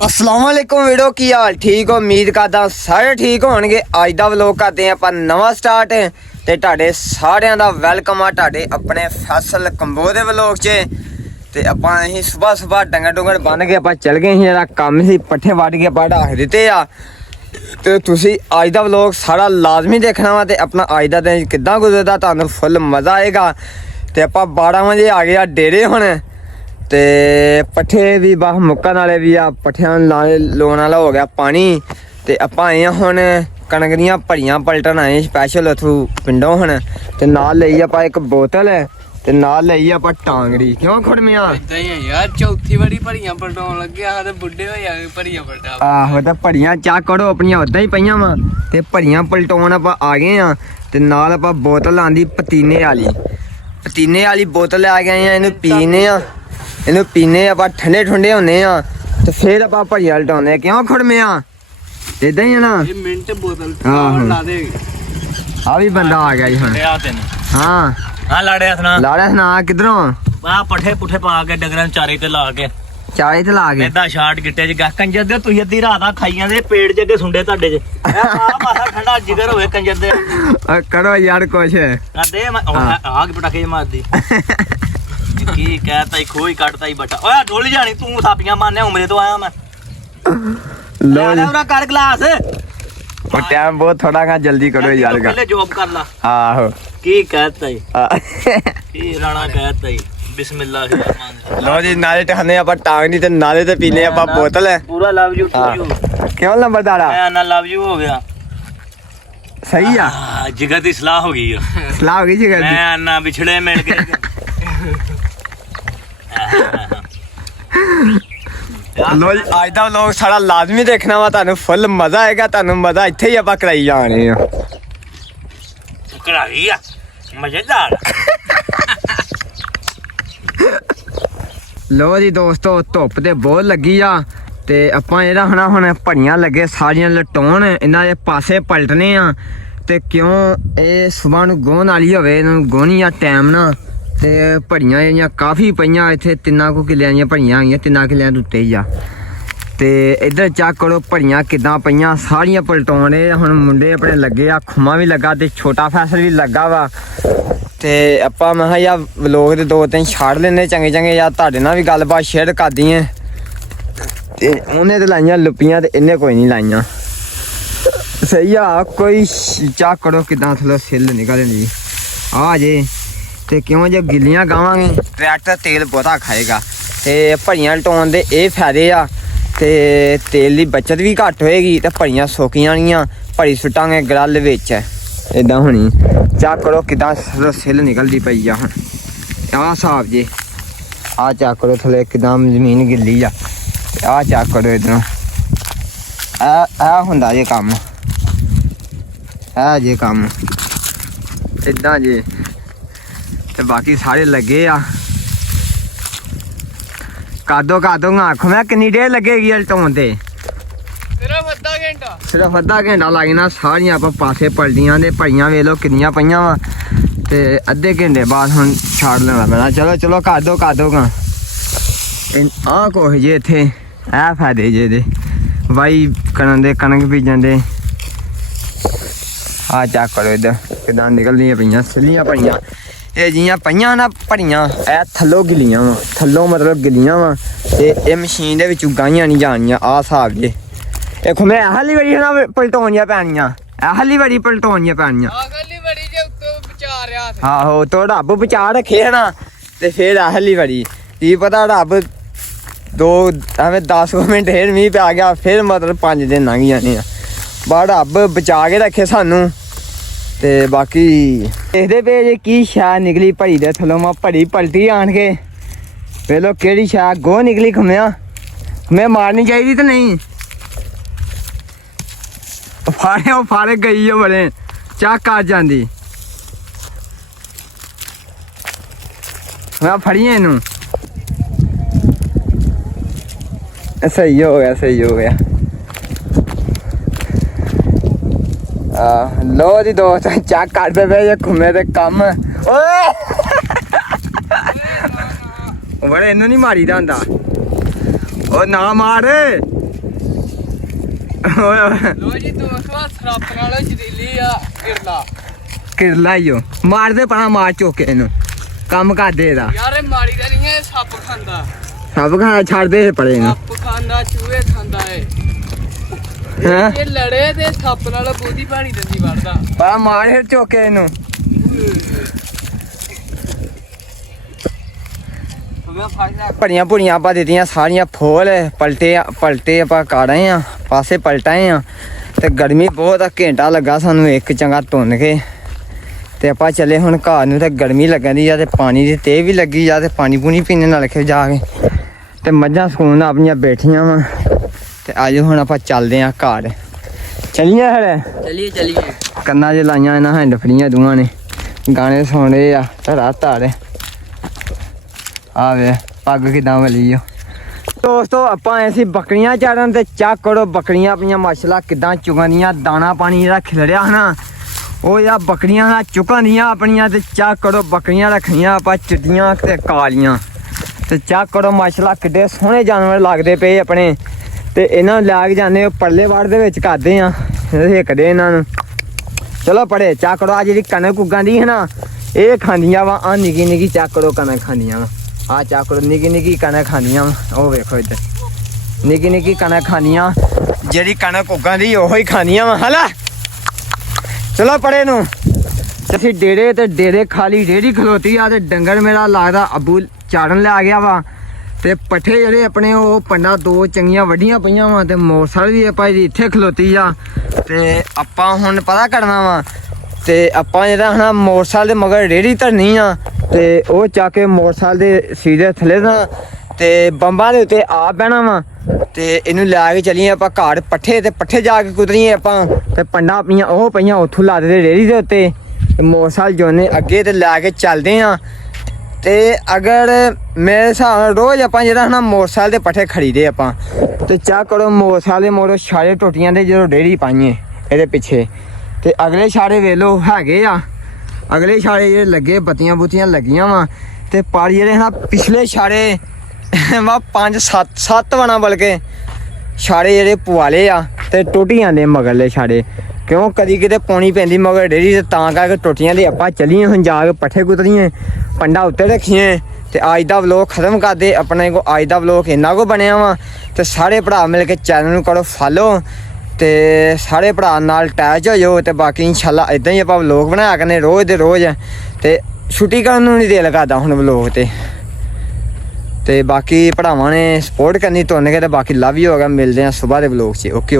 अस्सलाम वालेकुम वीडियो की हाल ठीक हो उम्मीद करदा सारे ठीक होणगे। अज दा व्लॉग करते हैं ਆਪਾਂ ਨਵਾਂ ਸਟਾਰਟ ਤੇ ਤੁਹਾਡੇ ਸਾਰਿਆਂ ਦਾ ਵੈਲਕਮ ਆ ਤੁਹਾਡੇ ਆਪਣੇ ਫੈਸਲ ਕੰਬੋ ਦੇ ਵਲੌਗ 'ਚ। ਤੇ ਆਪਾਂ ਅਸੀਂ ਸਵੇਰ ਡੰਗਰ ਡੁੰਗਰ ਬੰਨ ਕੇ ਆਪਾਂ ਚੱਲ ਗਏ ਸੀ, ਜਿਹੜਾ ਕੰਮ ਸੀ ਪੱਠੇ ਵੱਢ ਕੇ ਆਪਾਂ ਢਾਹ ਦਿੱਤੇ ਆ। ਤੇ ਤੁਸੀਂ ਅੱਜ ਦਾ ਵਲੌਗ ਸਾਰਾ ਲਾਜ਼ਮੀ ਦੇਖਣਾ ਵਾ ਤੇ ਆਪਣਾ ਅੱਜ ਦਾ ਦਿਨ ਕਿੱਦਾਂ ਗੁਜ਼ਰਦਾ ਤੁਹਾਨੂੰ ਫੁੱਲ ਮਜ਼ਾ ਆਏਗਾ। ਤੇ ਆਪਾਂ 12 ਵਜੇ ਆ ਗਏ ਆ ਡੇਰੇ ਹੁਣ, ਤੇ ਪੱਠੇ ਵੀ ਬਾਹ ਮੁੱਕਣ ਵਾਲੇ ਵੀ ਆ, ਪੱਠਿਆਂ ਨਾਲੇ ਲਾਉਣ ਵਾਲਾ ਹੋ ਗਿਆ ਪਾਣੀ। ਤੇ ਆਪਾਂ ਆਏ ਆ ਹੁਣ ਕਣਕ ਦੀਆਂ ਭਰੀਆਂ ਪਲਟਣ ਆਏ ਸਪੈਸ਼ਲ ਉੱਥੋਂ ਪਿੰਡੋਂ ਹੁਣ। ਤੇ ਨਾਲ ਲਈ ਆਪਾਂ ਇੱਕ ਬੋਤਲ ਤੇ ਨਾਲ ਲਈ ਆਪਾਂ ਟਾਂਗੜੀ। ਕਿਉਂ ਖੜਮਿਆ ਇਦਾਂ ਹੀ ਆ ਯਾਰ, ਚੌਥੀ ਵਾਰੀ ਭਰੀਆਂ ਪਲਟਾਉਣ ਲੱਗਿਆ ਤੇ ਬੁੱਢੇ ਹੋ ਜਾਗੇ ਭਰੀਆਂ ਪਲਟਾ। ਆਹੋ ਤਾਂ ਭਰੀਆਂ ਚੱਕ ਕਰੋ ਆਪਣੀਆਂ ਉਦਾਂ ਹੀ ਪਈਆਂ ਵਾ ਤੇ ਭਰੀਆਂ ਪਲਟਾਉਣ ਆਪਾਂ ਆ ਗਏ ਆ। ਤੇ ਨਾਲ ਆਪਾਂ ਬੋਤਲ ਆਂਦੀ ਪਤੀਨੇ ਵਾਲੀ ਬੋਤਲ ਆ ਗਏ ਆ। ਇਹਨੂੰ ਪੀਨੇ ਆਪਾਂ ਠੰਡੇ ਠੰਡੇ ਹੁੰਦੇ ਆ ਤੇ ਫਿਰ ਆਪਾਂ ਭਰੀਆਂ ਲਟਾਉਂਦੇ। ਕਿਉਂ ਖੜਮਿਆ ਇਦਾਂ ਹੀ ਆ ਨਾ। ਇਹ ਮਿੰਟ ਬੋਤਲ ਆਹੋ। ਲਾ ਦੇ। ਆ ਵੀ ਬੰਦਾ ਆ ਗਿਆ ਜੀ ਹੁਣ। ਹਾਂ ਹਾਂ ਲਾੜਿਆ ਸੁਣਾ ਕਿੱਧਰੋਂ ਆ ਪੱਠੇ ਪੁੱਠੇ ਪਾ ਕੇ ਡੰਗਰਾਂ ਨੂੰ ਚਾਰੇ ਤੇ ਲਾ ਕੇ ਚਾਰੇ ਤੇ ਲਾ ਕੇ ਏਦਾਂ ਸ਼ਾਰਟ ਗਿੱਟੇ ਚ ਗਾ ਕੰਜਰ ਦੇ ਤੁਸੀਂ ਅੱਧੀ ਰਾਤ ਆ ਖਾਈਆਂ ਦੇ ਪੇਟ ਚ ਅੱਗੇ ਸੁੰਡੇ ਤੁਹਾਡੇ ਚ ਇਹ ਮਾਸਾ ਠੰਡਾ ਜਿਗਰ ਹੋਵੇ ਕੰਜਰ ਦੇ। ਕਰੋ ਯਾਰ ਕੁਛ ਕਰਦੇ ਆ ਕੇ ਪਟਾਕੇ ਮਾਰਦੀ ਕੀ ਕਹਿਤਾ ਹੀ ਖੋਈ ਕੱਢਤਾ ਹੀ ਬਟਾ। ਓਏ ਢੋਲ ਜਾਣੀ ਤੂੰ ਥਾਪੀਆਂ ਮਾਰਨੇ ਉਮਰੇ ਤੋਂ ਆਇਆ ਮੈਂ। ਲੋ ਜੀ ਉਹਦਾ ਕਰ ਗਲਾਸ ਉਹ ਟਾਈਮ ਬਹੁਤ ਥੋੜਾ ਗਾ, ਜਲਦੀ ਕਰੋ ਯਾਰ। ਪਹਿਲੇ ਜੋਬ ਕਰ ਲਾ। ਆਹੋ ਕੀ ਕਹਿਤਾ ਹੀ ਕੀ ਰਾਣਾ ਕਹਿਤਾ ਹੀ ਬਿਸਮਿਲ੍ਲਾਹਿਰ। ਲੋ ਜੀ ਨਾਲੇ ਟਹਨੇ ਆਪਾਂ ਟਾਂਗਨੀ ਤੇ ਨਾਲੇ ਤੇ ਪੀਨੇ ਆਪਾਂ ਬੋਤਲ ਪੂਰਾ ਲਵ ਯੂ ਟੂ ਯੂ। ਕਿਉਂ ਨੰਬਰਦਾਰਾ ਮੈਂ ਨਾ ਲਵ ਯੂ ਹੋ ਗਿਆ। ਸਹੀ ਆ ਜਿਗਰ ਦੀ ਸਲਾਹ ਹੋ ਗਈ ਆ। ਸਲਾਹ ਹੋ ਗਈ ਜੀ ਗੱਲ ਦੀ। ਮੈਂ ਨਾ ਵਿਛੜੇ ਮਿਲ ਗਏ। ਲੋ ਜੀ ਅੱਜ ਦਾ ਵਲੌਗ ਸਾਡਾ ਲਾਜ਼ਮੀ ਦੇਖਣਾ ਵਾ, ਤੁਹਾਨੂੰ ਫੁੱਲ ਮਜ਼ਾ ਆਏਗਾ। ਤੁਹਾਨੂੰ ਮਜ਼ਾ ਇੱਥੇ ਹੀ ਆਪਾਂ ਕਰਾਈ ਜਾਣੇ ਆ। ਕਰਾਈ ਆ ਮਜ਼ੇਦਾਰ। ਲੋ ਜੀ ਦੋਸਤੋ ਧੁੱਪ ਤੇ ਬਹੁਤ ਲੱਗੀ ਆ ਤੇ ਆਪਾਂ ਇਹਦਾ ਹੁਣ ਭੜੀਆਂ ਲੱਗੇ ਸਾਰੀਆਂ ਲਟਾਉਣ, ਇਹਨਾਂ ਦੇ ਪਾਸੇ ਪਲਟਨੇ ਆ। ਤੇ ਕਿਉਂ ਇਹ ਸਵੇਰ ਨੂੰ ਗੋਹਣ ਵਾਲੀ ਹੋਵੇ, ਇਹਨਾਂ ਨੂੰ ਗੋਹਣੀ ਆ ਟਾਈਮ ਨਾ। ਤੇ ਭੜੀਆਂ ਜਿਹੜੀਆਂ ਕਾਫੀ ਪਈਆਂ ਇੱਥੇ, 3 ਕਿੱਲਿਆਂ ਦੀਆਂ ਭੜੀਆਂ ਆਈਆਂ, 3 ਕਿੱਲਿਆਂ ਦੇ ਉੱਤੇ ਹੀ ਆ। ਤੇ ਇੱਧਰ ਚੈੱਕ ਕਰੋ ਭੜੀਆਂ ਕਿੱਦਾਂ ਪਈਆਂ, ਸਾਰੀਆਂ ਪਲਟਾਉਣੇ। ਹੁਣ ਮੁੰਡੇ ਆਪਣੇ ਲੱਗੇ ਆ, ਖੁਮਾ ਵੀ ਲੱਗਾ ਤੇ ਛੋਟਾ ਫੈਸਲ ਵੀ ਲੱਗਾ ਵਾ। ਤੇ ਆਪਾਂ ਮੈਂ ਕਿਹਾ ਯਾਰ ਵਲੋਗ ਦੇ 2-3 ਛੱਡ ਲੈਂਦੇ ਚੰਗੇ ਯਾਰ, ਤੁਹਾਡੇ ਨਾਲ ਵੀ ਗੱਲਬਾਤ ਸ਼ੇਅਰ ਕਰਦੀ ਐ। ਤੇ ਉਹਨੇ ਤੇ ਲਾਈਆਂ ਲੁੱਪੀਆਂ ਤੇ ਇਹਨੇ ਕੋਈ ਨਹੀਂ ਲਾਈਆਂ। ਸਹੀ ਆ। ਕੋਈ ਚੈੱਕ ਕਰੋ ਕਿੱਦਾਂ ਥੱਲੇ ਸਿੱਲ ਨਿਕਲਦੀ ਆ ਜੇ। ਤੇ ਕਿਉਂ ਜੇ ਗਿੱਲੀਆਂ ਗਾਵਾਂਗੇ ਟਰੈਕਟਰ ਤੇਲ ਬਹੁਤਾ ਖਾਏਗਾ। ਤੇ ਭੜੀਆਂ ਲਟਾਉਣ ਦੇ ਇਹ ਫਾਇਦੇ ਆ, ਤੇ ਤੇਲ ਦੀ ਬਚਤ ਵੀ ਘੱਟ ਹੋਏਗੀ ਤੇ ਭੜੀਆਂ ਸੁੱਕੀਆਂ ਜਾਣੀਆਂ। ਭੜੀ ਸੁੱਟਾਂਗੇ ਗਰਲ ਵਿੱਚ ਇਦਾਂ ਹੋਣੀ। ਚੈੱਕ ਕਰੋ ਕਿੱਦਾਂ ਸਿੱਲ ਨਿਕਲਦੀ ਪਈ ਆ। ਹੁਣ ਆਹ ਹਿਸਾਬ ਜੇ ਆਹ ਚੈੱਕ ਕਰੋ ਥੱਲੇ ਕਿੱਦਾਂ ਜ਼ਮੀਨ ਗਿੱਲੀ ਆ। ਆਹ ਚੈੱਕ ਕਰੋ ਇੱਧਰੋਂ ਆਹ ਹੁੰਦਾ ਜੇ ਕੰਮ, ਜੇ ਕੰਮ ਇੱਦਾਂ ਜੇ। ਤੇ ਬਾਕੀ ਸਾਰੇ ਲੱਗੇ ਆ। ਕਾਦੋ ਆਖੋ ਮੈਂ ਕਿੰਨੀ ਦੇਰ ਲੱਗੇਗੀ ਲਟਾਉਣ ਤੇ? ਸਿਰਫ ਅੱਧਾ ਘੰਟਾ ਲੱਗਣਾ। ਸਾਰੀਆਂ ਆਪਾਂ ਪਾਸੇ ਪਲਟੀਆਂ ਦੇ ਭੜੀਆਂ ਵੇਖ ਲਓ ਕਿੰਨੀਆਂ ਪਈਆਂ ਵਾ। ਤੇ ਅੱਧੇ ਘੰਟੇ ਬਾਅਦ ਹੁਣ ਛੱਡ ਲੈਣਾ ਪੈਣਾ। ਚਲੋ ਕਾਦੋ ਆਹ ਕੁਛ ਜੇ ਇੱਥੇ ਇਹ ਫਾਇਦੇ ਜੇ ਇਹਦੇ ਵਾਈ ਕਰਨ ਦੇ, ਕਣਕ ਬੀਜਣ ਦੇ। ਆਹ ਚੈੱਕ ਕਰੋ ਇੱਧਰ ਕਿੱਦਾਂ ਨਿਕਲਦੀਆਂ ਪਈਆਂ ਸਿੱਲੀਆਂ ਭੜੀਆਂ। ਇਹ ਜੀਆਂ ਪਈਆਂ ਨਾ ਭੜੀਆਂ ਇਹ ਥੱਲੋਂ ਗਿੱਲੀਆਂ ਵਾ, ਥੱਲੋਂ ਮਤਲਬ ਗਿੱਲੀਆਂ ਵਾ। ਤੇ ਇਹ ਮਸ਼ੀਨ ਦੇ ਵਿੱਚੋਂ ਗਾਈਆਂ ਨਹੀਂ ਜਾਣੀਆਂ। ਆਹ ਹਿਸਾਬ ਜੇ ਦੇਖੋ। ਮੈਂ ਹਲੀ ਬੜੀ ਨਾ ਪਲਟਾਉਣੀਆਂ ਪੈਣੀਆਂ, ਹਲੀ ਬੜੀ ਪਲਟਾਉਣੀਆਂ ਪੈਣੀਆਂ। ਆਹੋ ਤੋਂ ਰੱਬ ਬਚਾ ਰੱਖੇ ਨਾ। ਤੇ ਫਿਰ ਹਲੀ ਬੜੀ ਕੀ ਪਤਾ ਰੱਬ 10 ਮਿੰਟ ਫੇਰ ਮੀਂਹ ਪੈ ਗਿਆ, ਫਿਰ ਮਤਲਬ 5 ਦਿਨ ਲੰਘ ਜਾਣੇ ਆ। ਬਾ ਰੱਬ ਬਚਾ ਕੇ ਰੱਖੇ ਸਾਨੂੰ। ਤੇ ਬਾਕੀ ਦੇਖਦੇ ਪਏ ਜੇ ਕੀ ਸ਼ਾਇਦ ਨਿਕਲੀ ਭੜੀ ਦੇ ਥੱਲੋਂ। ਮੈਂ ਭੜੀ ਪਲਟੀ ਆਣ ਕੇ ਵੇਖ ਲੋ ਕਿਹੜੀ ਸ਼ਾਇਦ ਗੋਹ ਨਿਕਲੀ। ਖਮਿਆ ਮਾਰਨੀ ਚਾਹੀਦੀ ਤੇ ਨਹੀਂ। ਫਾੜੇ ਗਈ ਆ ਬੜੇ ਚੱਕ ਆ ਜਾਂਦੀ। ਮੈਂ ਫੜੀਏ ਇਹਨੂੰ। ਸਹੀ ਹੋ ਗਿਆ। ਲੋ ਜੀ ਦੋਸਤ ਚੱਕ ਕਰਦੇ ਪਏ ਜੇ ਘੁੰਮੇ ਤੇ ਕੰਮ। ਓਏ ਬੜੇ ਇਹਨੂੰ ਨਹੀਂ ਮਾਰੀਦਾ ਹੁੰਦਾ। ਉਹ ਨਾ ਮਾਰ ਲੋ ਜੀ ਦੋਸਤੋ ਸਰਾਪ ਨਾਲ ਜਦੀਲੀ ਆ ਕਿਰਲਾ ਕਿਰਲਾ ਹੀ ਓ ਮਾਰਦੇ ਪਣਾ ਮਾਰ ਚੋਕੇ ਇਹਨੂੰ ਕੰਮ ਕਰਦੇ ਇਹਦਾ ਯਾਰ ਇਹ ਮਾਰੀ ਦਾ ਨਹੀਂ ਹੈ ਸੱਪ ਖਾਂਦਾ ਸਭ ਖਾਣਾ ਛੱਡਦੇ ਪੜੇ ਇਹਨੂੰ ਸੱਪ ਖਾਂਦਾ ਚੂਹੇ ਖਾਂਦਾ ਏ ਹੈਂ ਇਹ ਲੜੇ ਤੇ ਸੱਪ ਨਾਲ ਬੋਦੀ ਪਾਣੀ ਦੰਦੀ ਵੜਦਾ ਪਾ ਮਾਰ ਫਿਰ ਚੋਕੇ ਇਹਨੂੰ ਭੜੀਆਂ ਭੁੜੀਆਂ ਆਪਾਂ ਦਿੱਤੀਆਂ ਸਾਰੀਆਂ ਫੋਲ ਪਲਟੇ ਆਪਾਂ ਕਾੜੇ ਆ ਪਾਸੇ ਪਲਟਾਏ ਆ ਤੇ ਗਰਮੀ ਬਹੁਤ ਆ ਘੰਟਾ ਲੱਗਾ ਸਾਨੂੰ ਇੱਕ ਚੰਗਾ ਧੁੰਨ ਕੇ ਤੇ ਆਪਾਂ ਚੱਲੇ ਹੁਣ ਘਰ ਨੂੰ ਤੇ ਗਰਮੀ ਲੱਗਣ ਦੀ ਆ ਤੇ ਪਾਣੀ ਦੀ ਤੇ ਵੀ ਲੱਗੀ ਆ ਤੇ ਪਾਣੀ ਪੂਣੀ ਪੀਣੇ ਨਾਲ ਖੇ ਜਾ ਕੇ ਤੇ ਮੱਝਾਂ ਸਕੂਨ ਨਾਲ ਆਪਣੀਆਂ ਬੈਠੀਆਂ ਵਾ ਤੇ ਆਜੋ ਹੁਣ ਆਪਾਂ ਚੱਲਦੇ ਆ ਘਰ ਚੱਲੀਏ ਫਿਰ ਚਲੀਏ ਕੰਨਾਂ 'ਚ ਲਾਈਆਂ ਇਹਨਾਂ ਹੈਂਡ ਫੜੀਆਂ ਦੋਵਾਂ ਨੇ ਗਾਣੇ ਸੁਣਦੇ ਆ ਧੜਾ ਧੜ ਆ ਵੇ ਪੱਗ ਕਿਦਾਂ ਵਲੀ ਓ ਦੋਸਤੋ ਆਪਾਂ ਆਏ ਸੀ ਬੱਕਰੀਆਂ ਚਾਰਨ ਤੇ ਚੱਕ ਕਰੋ ਬੱਕਰੀਆਂ ਆਪਣੀਆਂ ਮਾਸ਼ਾਅੱਲਾ ਕਿਦਾਂ ਚੁਗਾਂਦੀਆਂ ਦਾਣਾ ਪਾਣੀ ਜਿਹੜਾ ਖਿਲੜਿਆ ਹਨਾ ਉਹ ਯਾ ਬੱਕਰੀਆਂ ਨਾਲ ਚੁਕਾਂਦੀਆਂ ਆਪਣੀਆਂ ਤੇ ਚੱਕ ਕਰੋ ਬੱਕਰੀਆਂ ਰੱਖਣੀਆਂ ਆਪਾਂ ਚਿੱਟੀਆਂ ਤੇ ਕਾਲੀਆਂ ਤੇ ਚੱਕ ਕਰੋ ਮਾਸ਼ਾਅੱਲਾ ਕਿੱਡੇ ਸੋਹਣੇ ਜਾਨਵਰ ਲੱਗਦੇ ਪਏ ਆਪਣੇ ਤੇ ਇਹਨਾਂ ਨੂੰ ਲੈ ਕੇ ਜਾਂਦੇ ਪਰਲੇ ਵਾੜ ਦੇ ਵਿੱਚ ਕਰਦੇ ਆ ਹਿੱਕਦੇ ਇਹਨਾਂ ਨੂੰ ਚਲੋ ਪੜੇ ਚੱਕ ਕਰੋ ਆ ਜਿਹੜੀ ਕਣਕ ਉਗਾਂਦੀ ਹੈ ਨਾ ਇਹ ਖਾਂਦੀਆਂ ਵਾ ਆ ਨਿੱਕੀ ਨਿੱਕੀ ਚੱਕ ਕਰੋ ਕਣਕ ਖਾਂਦੀਆਂ ਵਾ ਆ ਚੱਕ ਕਰੋ ਨਿੱਕੀ ਨਿੱਕੀ ਕਣਕ ਖਾਂਦੀਆਂ ਵਾ ਉਹ ਵੇਖੋ ਇੱਧਰ ਨਿੱਕੀ ਨਿੱਕੀ ਕਣਕ ਖਾਂਦੀਆਂ ਜਿਹੜੀ ਕਣਕ ਉਗਾਂਦੀ ਉਹੋ ਹੀ ਖਾਂਦੀਆਂ ਵਾ ਹਲਾ ਚਲੋ ਪੜੇ ਨੂੰ ਅਸੀਂ ਡੇਰੇ ਤੇ ਡੇਰੇ ਖਾਲੀ ਰੇੜੀ ਖਲੋਤੀ ਆ ਤੇ ਡੰਗਰ ਮੇਰਾ ਲੱਗਦਾ ਅਬੂ ਚਾੜਨ ਲੈ ਗਿਆ ਵਾ ਤੇ ਪੱਠੇ ਜਿਹੜੇ ਆਪਣੇ ਉਹ ਪੰਡਾ ਦੋ ਚੰਗੀਆਂ ਵੱਡੀਆਂ ਪਈਆਂ ਵਾ ਤੇ ਮੋਟਰਸਾਈਕਲ ਵੀ ਆਪਾਂ ਇਹਦੀ ਇੱਥੇ ਖਲੋਤੀ ਆ ਤੇ ਆਪਾਂ ਹੁਣ ਪਤਾ ਕਰਨਾ ਵਾ ਤੇ ਆਪਾਂ ਜਿਹੜਾ ਹਨਾ ਮੋਟਰਸਾਈਕਲ ਦੇ ਮਗਰ ਰੇੜੀ ਧਰਨੀ ਆ ਤੇ ਉਹ ਚੱਕ ਕੇ ਮੋਟਰਸਾਈਕਲ ਦੇ ਸੀਧੇ ਥੱਲੇ ਦਾ ਤੇ ਬੰਬਾਂ ਦੇ ਉੱਤੇ ਆ ਬਹਿਣਾ ਵਾ ਤੇ ਇਹਨੂੰ ਲੈ ਕੇ ਚੱਲੀਏ ਆਪਾਂ ਘਰ ਪੱਠੇ ਤੇ ਪੱਠੇ ਜਾ ਕੇ ਕੁਤਰੀਏ ਆਪਾਂ ਤੇ ਪੰਡਾ ਆਪਣੀਆਂ ਉਹ ਪਈਆਂ ਉੱਥੋਂ ਲਾ ਦੇ ਰੇੜੀ ਦੇ ਉੱਤੇ ਤੇ ਮੋਟਰਸਾਈਕਲ ਜੋਨੇ ਅੱਗੇ ਤੇ ਲੈ ਕੇ ਚੱਲਦੇ ਆ ਤੇ ਅਗਰ ਮੇਰੇ ਹਿਸਾਬ ਨਾਲ ਰੋਜ਼ ਆਪਾਂ ਜਿਹੜਾ ਹਨਾ ਮੋਟਰਸਾਈਕਲ ਦੇ ਪੱਠੇ ਖਰੀਦੇ ਆਪਾਂ ਤੇ ਚਾਹ ਕਰੋ ਮੋਟਰਸਾਈਕਲ ਦੇ ਮੋੜੋ ਛਾੜੇ ਟੁੱਟੀਆਂ ਦੇ ਜਦੋਂ ਰੇੜੀ ਪਾਈਏ ਇਹਦੇ ਪਿੱਛੇ ਤੇ ਅਗਲੇ ਛਾੜੇ ਵੇਖ ਲਓ ਹੈਗੇ ਆ ਅਗਲੇ ਛਾੜੇ ਜਿਹੜੇ ਲੱਗੇ ਬੱਤੀਆਂ ਬੁੱਤੀਆਂ ਲੱਗੀਆਂ ਵਾ ਤੇ ਪਰ ਜਿਹੜੇ ਹਨਾ ਪਿਛਲੇ ਛਾੜੇ ਵਾ 5-7 ਵਣਾ ਬਲਕਿ ਛਾੜੇ ਜਿਹੜੇ ਪਵਾਲੇ ਆ ਤੇ ਟੁੱਟੀਆਂ ਦੇ ਮਗਰਲੇ ਛਾੜੇ ਕਿਉਂ ਕਦੀ ਕਿਤੇ ਪਾਣੀ ਪੈਂਦੀ ਮਗਰ ਡੇਰੀ ਤੇ ਤਾਂ ਕਰਕੇ ਟੁੱਟੀਆਂ ਦੇ ਆਪਾਂ ਚੱਲੀਏ ਹੁਣ ਜਾ ਕੇ ਪੱਠੇ ਕੁਤਰੀਏ ਪੰਡਾ ਉੱਤੇ ਰੱਖੀਏ ਤੇ ਅੱਜ ਦਾ ਵਲੋਗ ਖਤਮ ਕਰਦੇ ਆਪਣੇ ਕੋ ਅੱਜ ਦਾ ਵਲੋਗ ਇੰਨਾ ਕੋ ਬਣਿਆ ਵਾ ਤੇ ਸਾਰੇ ਭਰਾ ਮਿਲ ਕੇ ਚੈਨਲ ਨੂੰ ਕਰੋ ਫਾਲੋ ਤੇ ਸਾਰੇ ਭਰਾ ਨਾਲ ਅਟੈਚ ਹੋ ਜਾਓ ਤੇ ਬਾਕੀ ਇਨਸ਼ਾਅੱਲਾ ਇਦਾਂ ਹੀ ਆਪਾਂ ਵਲੋਗ ਬਣਾਇਆ ਕਰਨੇ ਰੋਜ਼ ਦੇ ਰੋਜ਼ ਤੇ ਛੁੱਟੀ ਕਰਨ ਨੂੰ ਨਹੀਂ ਦਿਲ ਕਰਦਾ ਹੁਣ ਵਲੋਗ ਤੇ ਬਾਕੀ ਭਰਾਵਾਂ ਨੇ ਸਪੋਰਟ ਕਰਨੀ ਤੁੰਨ ਕੇ ਤੇ ਬਾਕੀ ਲਵ ਯੂ ਹੋ ਗਿਆ ਮਿਲਦੇ ਆ ਸਵੇਰ ਦੇ ਵਲੋਗ 'ਚ ਓਕੇ।